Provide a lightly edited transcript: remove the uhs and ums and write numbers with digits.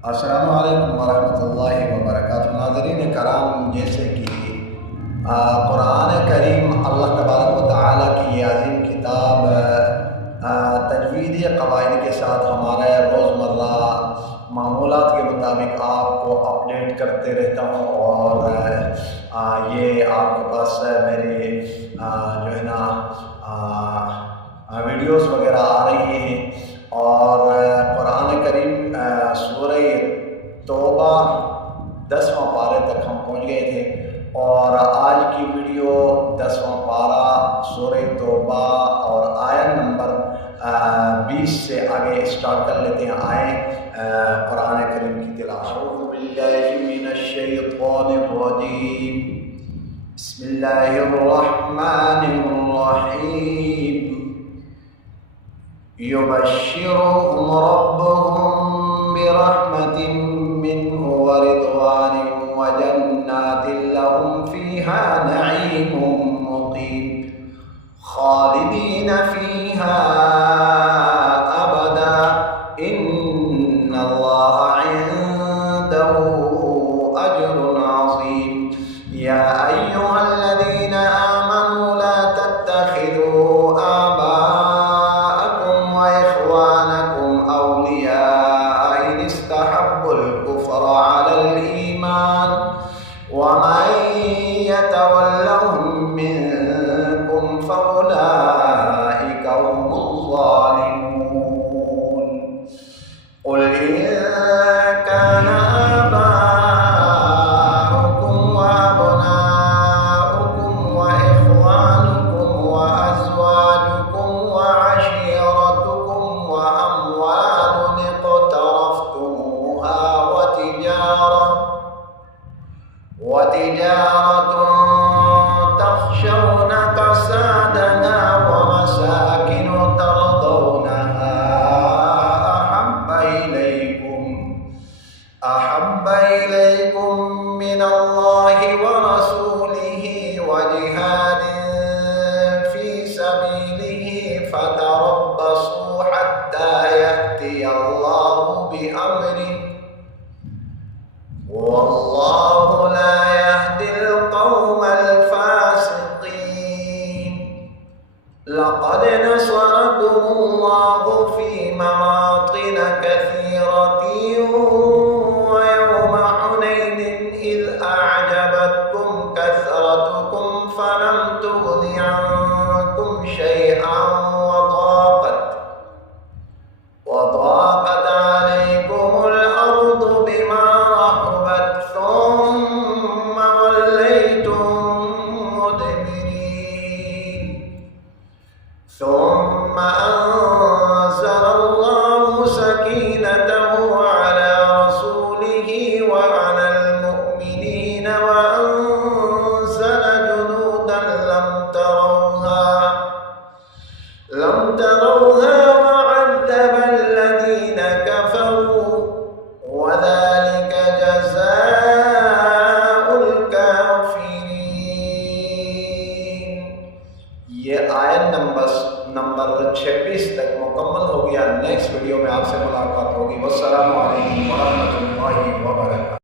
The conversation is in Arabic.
अस्सलामु अलैकुम वरहमतुल्लाहि वबरकातुहू। नाज़रीन कराम, जैसे कि कुरान करीम अल्लाह तबारक व तआला की ये अज़ीम किताब तजवीदी क़वाइद के साथ हमारे रोज़मर्रा मामूलात के मुताबिक आपको अपडेट करते रहता हूँ। और ये आपके पास मेरी जो है ना वीडियोस वगैरह आ रही हैं। और कुरान करीम सूरह तौबा 10वां पारे तक हम पहुँच गए थे और आज की वीडियो 10वां पारा सूरह तौबा और आयत नंबर 20 से आगे स्टार्ट कर लेते हैं। आए कुरान करीम की तिलावत। अऊज़ु बिल्लाहि मिनश शैतानिर रजीम। बिस्मिल्लाहिर रहमानिर रहीम। युबश्शिरुहुम रब्बुहुम बिरहमतिन मिन्हु व रिदवानिन व जन्नातिन लहुम फीहा नईमुम मुक़ीम खालिदीन फीहा अबदा इन्नल्लाहा इंदहु अज्रुन अज़ीम। या अय्युहल्लज़ीना आमनू ला तत्तखिज़ू वमन यतवल्लहुम मिनकुम फउलाइका हुमुज़्ज़ालिमून। क़ुल इन काना आबाउकुम व अबनाउकुम व इख़्वानुकुम व अज़वाजुकुम व अशीरतुकुम व अम्वालुन इक़्तरफ़्तumuha وتجارة تخشون كسادها ومساكن ترضونها أحب إليكم من الله ورسوله وجهاد في سبيله فتربصوا حتى يأتي الله بأمره والله لا يهدي القوم الفاسقين। لقد نصركم الله في مواطن كثيرة ويوم حنين إذ أعجبتكم كثرتكم فلم تغن عنكم شيئا وضاقت عليكم الأرض بما رحبت ثم وليتم مدبرين ثم أنزل الله سكينته على رسوله وعلى المؤمنين وأنزل جنودا لم تروها وعذب الذين كفروا وذلك جزاء الكافرين। ये आयत नंबर 26 तक मुकम्मल हो गया। नेक्स्ट वीडियो में आपसे मुलाकात होगी। वस्सलामु अलैकुम वरहमतुल्लाहि वबरकातुहू।